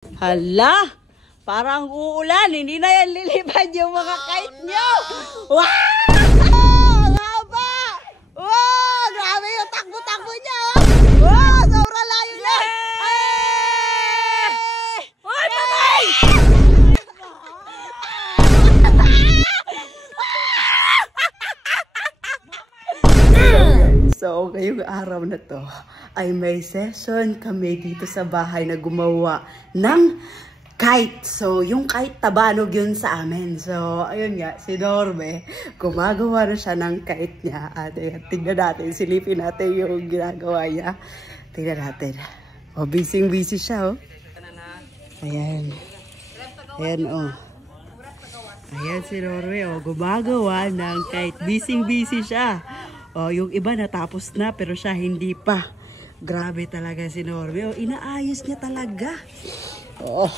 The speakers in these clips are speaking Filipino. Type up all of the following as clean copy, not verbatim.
Hala! Parang uulan. Hindi na yan lilipad yung mga kite nyo. Wow! Ang haba! Wow! Grabe yung takbo-takbo niya. Wow! Sobrang layo na. Ay! Patay! So, ngayong araw na to ay may session kami dito sa bahay na gumawa ng kite. So, yung kite tabanog yun sa amin. So, ayun nga, si Norme, gumagawa na siya ng kite niya. At tingnan natin, silipin natin yung ginagawa niya. Tingnan natin. O, busy siya, oh. Ayan. Ayan, oh. Ayan si Norme, oh, gumagawa ng kite. Busy siya. Oh, yung iba natapos na pero siya hindi pa. Grabe talaga si Norme. Oh, inaayos niya talaga. Oh,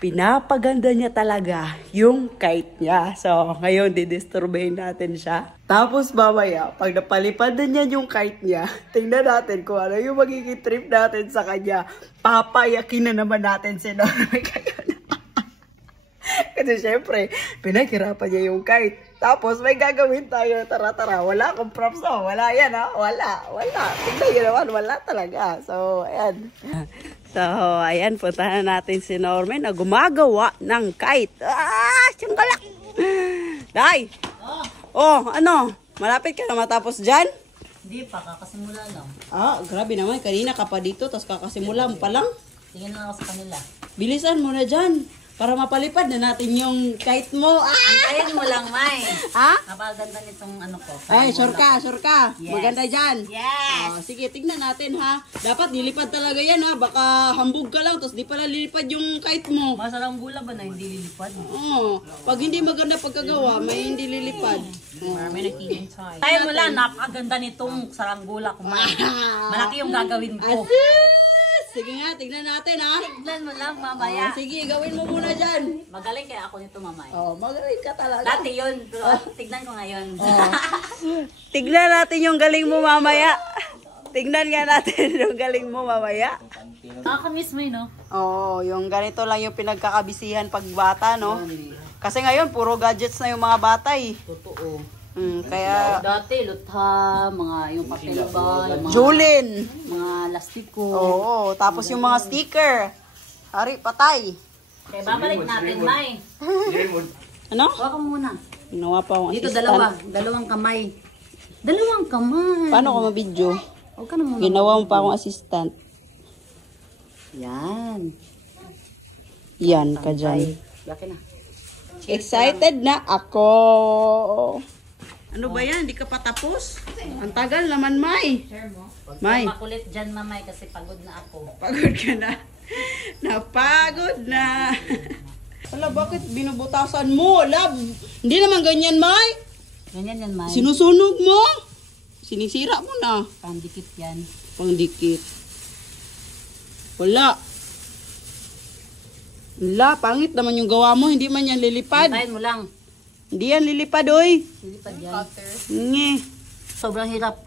pinapaganda niya talaga yung kite niya. So, ngayon didisturbahin natin siya. Tapos mamaya, pag napalipad na niya yung kite niya, tingnan natin kung ano yung magiging trip natin sa kanya. Papayakin na naman natin si Norme ngayon. Kasi syempre, pinaghirapan niya yung kite. Tapos may gagawin tayo, tara-tara. Wala akong props, oh. Wala yan, ha? Wala. Tignan nyo naman, wala talaga. So, ayan. So, ayan, puntahan natin si Norme na gumagawa ng kite. Ah! Siyang galak! Day! Oh, ano? Malapit ka na matapos dyan? Hindi pa, kakasimula lang. Ah, grabe naman. Kanina ka pa dito, tapos kakasimula mo pa lang. Tingin lang ako sa kanila. Bilisan mo na dyan. Para mapalipad na natin yung kite mo. Ah! Antayin mo lang, May. Ha? Napaganda nitong ano ko. Ay, sure ka. Yes. Maganda dyan. Yes! Oh, sige, tignan natin ha. Dapat nilipad talaga yan ha. Baka hambog ka lang, tapos di pala lilipad yung kite mo. Masarang gula ba na hindi lilipad? Oo. Pag hindi maganda pagkagawa, may hindi lilipad. Marami nag-i-enjoy. Antayin mo lang, napakaganda nitong saranggula ko, May. Malaki yung gagawin ko. Sige nga, tignan natin ha. Tignan mo lang, mamaya. Oh, sige, gawin mo muna dyan. Magaling kaya ako nito, mamaya. Oh, magaling ka talaga. Dati yun, pero tignan ko ngayon. Oh. Tignan natin yung galing mo mamaya. Tignan nga natin yung galing mo mamaya. Nakakamiss mo yun, no? Oo, yung ganito lang yung pinagkakabisihan pag bata, no? Kasi ngayon, puro gadgets na yung mga bata, eh. Totoo. Kaya... Dati, lutha, mga yung papel ba, yung mga, Julin! mga lastiko. Oo, tapos yung mga sticker. Hari, patay. Kaya babalik natin, May. Ano? Huwag ka muna. Ginawa pa akong Dito, assistant. dalawang kamay. Dalawang kamay. Paano ko mabidyo? Huwag ka na muna. Ginawa mo pa akong assistant. Yan. Yan ka dyan. Yakin na. Excited na ako. Ano ba yan? Hindi ka pa tapos? Ang tagal naman, May. May. Makulit dyan, mamay, kasi pagod na ako. Pagod ka na. Napagod na. Wala, bakit binubutasan mo? Lab, hindi naman ganyan, May. Ganyan yan, May. Sinusunog mo. Sinisira mo na. Pandikit yan. Pangdikit. Wala. Wala, pangit naman yung gawa mo. Hindi man yan lilipad. Hintayin mo lang. Hindi yan lilipad, oy. Lilipad yan. Nge. Sobrang hirap.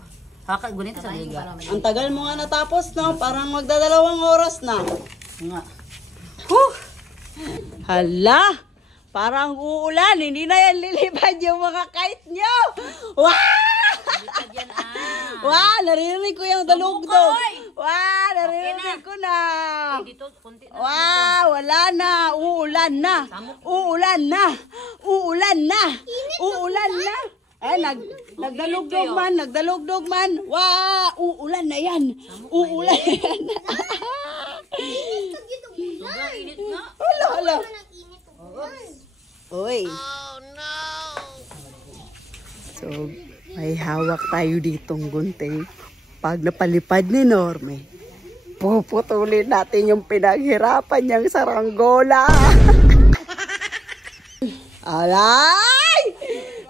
Gunit sa liga. Ang tagal mo nga natapos, no? Parang magdadalawang oras na. Nga. Huh! Hala! Parang uulan. Hindi na yan lilipad yung mga kite nyo. Wow! Lilipad yan, Wow! Naririnig ko yung dalugdog. Wow! Naririnig ko na. Dito, konti na. Wow! Wala na. Uulan na. Uulan na. Uulan na. Uulan na. Eh, nagdalugdog man. Wow! Uulan na yan. Uulan na yan. Sobrang init nga. Hala. Uy. Oh, no! So, may hawak tayo ditong gunting. Pag napalipad ni Norme, puputulin natin yung pinaghirapan niyang saranggola. Alay!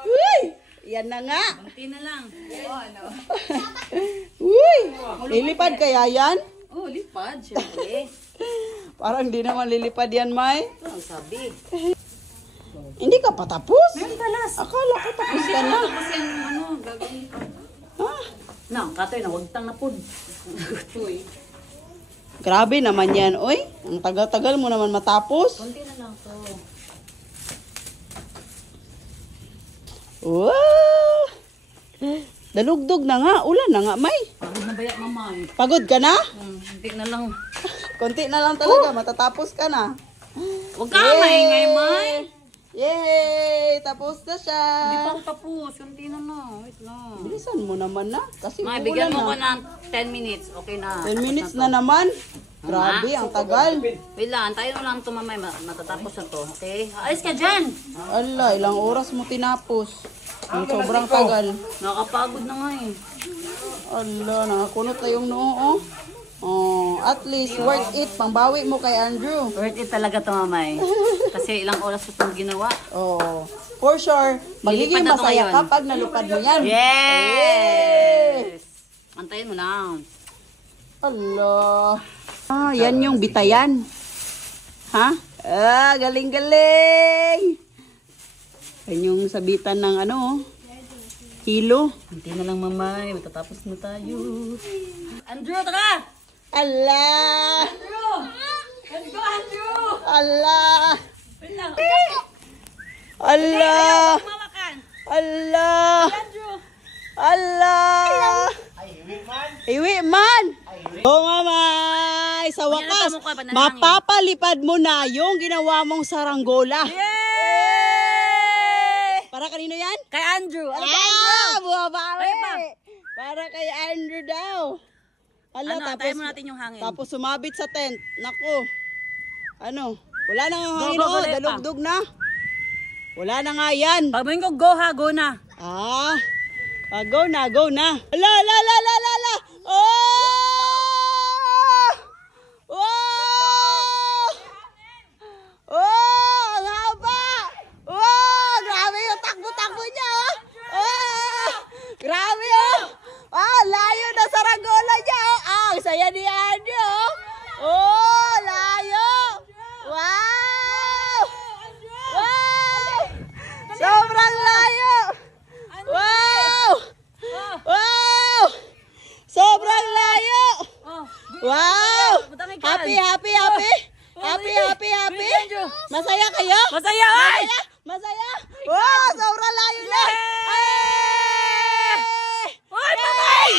Uy! Yan na nga. Konti na lang. Uy! Lilipad kaya yan? Oh, lipad. Siyempre. Parang di naman lilipad yan, May. Ito ang sabi. Hindi ka pa tapos? Meron talas. Akala ko tapos ka na. Kasi yung gagawin ko. Ha? Na, katoy na, huwag tang napod. Grabe naman yan, oy. Ang tagal-tagal mo naman matapos. Konti na lang to. Wow! Dalugdog na nga. Ulan na nga, May. Pagod na baya, mamay. Pagod ka na? Hindi na lang. Konti na lang talaga. Matatapos ka na. Huwag ka maingay, May. Yay! Tapos na siya. Hindi pa ako tapos. Kunti na lang. Wait lang. Bilisan mo naman na. Kasi May, ulan bigyan mo ko na. ng 10 minutes. Okay na. 10 minutes na naman. Grabe, ang tagal. Wait lang, tayo na lang ito mamay. Matatapos na to. Okay? Alis ka dyan. Ala, ilang oras mo tinapos. Ang sobrang tagal. Nakakapagod na nga eh. Ala, nakakunot na yung noo. Oh, at least worth it. Pangbawi mo kay Andrew. Worth it talaga to mamay. Kasi ilang oras ko itong ginawa. Oh, for sure, magiging Lilipad na to masaya ngayon. ka pag nalupad mo yan. Yes! Antayin mo lang. Allah. Ah, yan yung bitayan. Ha? Ah, galing-galing. Yan yung sabitan ng ano, hilo. Kunti na lang mamay. Matatapos na tayo. Andrew, tara! Allah! Andrew! Let's go, Andrew! Allah! Wait lang. Allah! Mamakan! Allah! Andrew! Allah! Iwi man! Oh, mamay! Sa Ayan, wakas, ito mo ko, panalangin. mapapalipad mo na yung ginawa mong saranggola. Yay! Para kanino yan? Kay Andrew! Ano kay Andrew? Buwabari! Kaya pa. Para kay Andrew daw. Hala, Ano, antayin mo natin yung hangin. Tapos sumabit sa tent. Naku. Ano? Wala na nga Go, hangin. go, Oh, go, Lepa. dalugdog na. Wala na nga yan. Pagbayin ko, go ha, go na. Ah, go na, go na. La, la, la, la, la, la. Oh! Oh! Oh! Ang haba! Oh! Grabe yung takbo-takbo niya, oh! Oh! Grabe, oh! Ah, layo na saranggola niya, oh! Ah, ang saya ni Andy, oh! Oh, layo! Wow! Wow! Sobrang layo! Wow! Wow! Sobrang layo! Oh, Wow! Budangin ka. Happy, happy, happy! Happy, happy, happy! Masaya kayo? Masaya, ay! Masaya? Masaya? Wow! Sobrang layo na! Ay! Ay, mamay!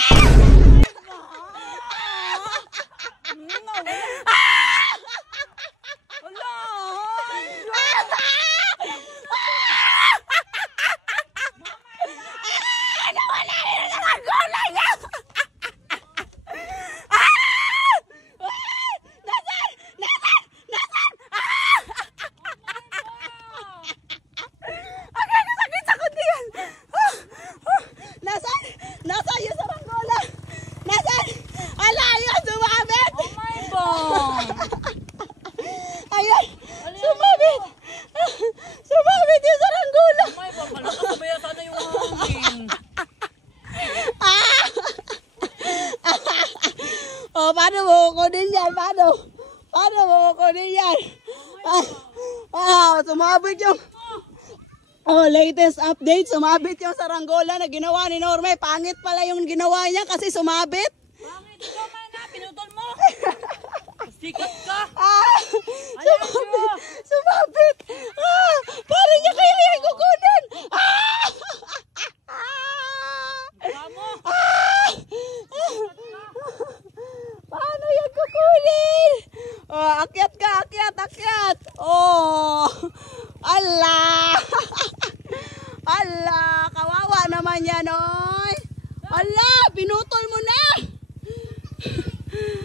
Nasaan? Nasaan yung saranggola? Nasaan? Ala, ayun! Sumabit! Oh my God! Ayun! Sumabit! Sumabit yung saranggola! Oh my God, malakas na ba yata na yung hangin? Oh, paano mo kukunin yan? Paano? Paano mo kukunin yan? Sumabit yung... Oh, latest update, sumabit yung saranggola na ginawa ni Norme. Pangit pala yung ginawa niya kasi sumabit. Pangit ka man na, pinutol mo! Sikat ka! Sumabit! Sumabit! Paano niya kaya yan kukunin? Kamo! Paano yan kukunin? Oh, akyat ka, akyat, akyat. Oh, Allah. Allah, kawawa naman yan, oy. Allah, pinutol mo na.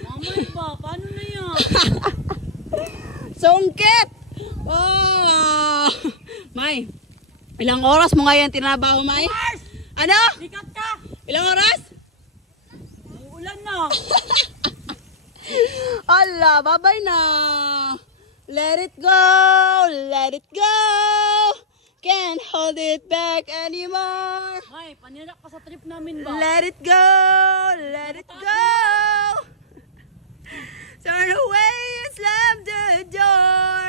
Mamay ba? Paano na yan? Sungkit. Oh. May, ilang oras mo ngayon tinabaho, May? Ano? Sikat ka! Ilang oras? Uulan na! Allah, babay na. Let it go, let it go. Can't hold it back anymore. Ay, panilak ka sa trip namin ba? Let it go, let it go. Turn away and slam the door.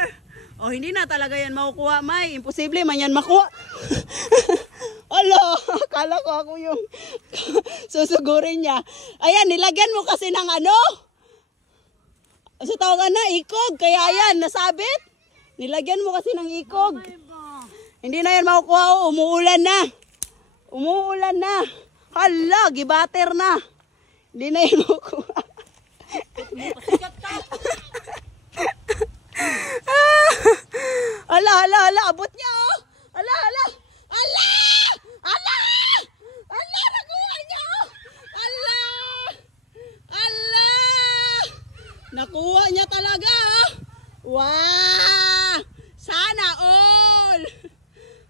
Oh, hindi na talaga yan makukuha, May. Imposible man yan makuha. Alo, akala ko ako yung susugurin niya. Ayan, nilagyan mo kasi ng ano? Kasi tawagan na, ikog. Kaya yan, nasabit. Nilagyan mo kasi ng ikog. Hindi na yan makukuha. Umuulan na. Umuulan na. Hala, gibater na. Hindi na yan makukuha. Hala, hala, hala. Abot niya, oh. Hala, hala. Hala! Hala! Hala! Nakuha niya, oh. Hala! Hala! Nakuha niya talaga, oh. Wow! Sana all!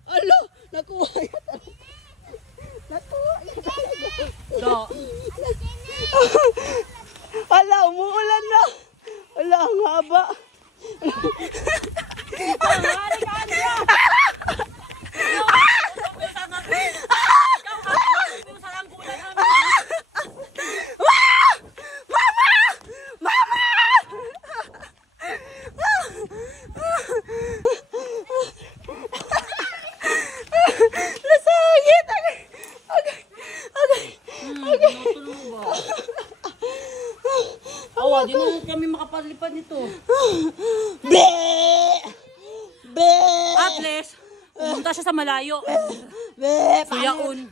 Alo, nakuha niya talaga. Nakuha niya talaga. So, Hala, umuulan na. Hala, ang haba. Nasagit! Agay! Agay! Agay! Agay! awa, di mo kami makapalipad nito. Be! Be! At least, pumunta siya sa malayo. Be! Suyaon.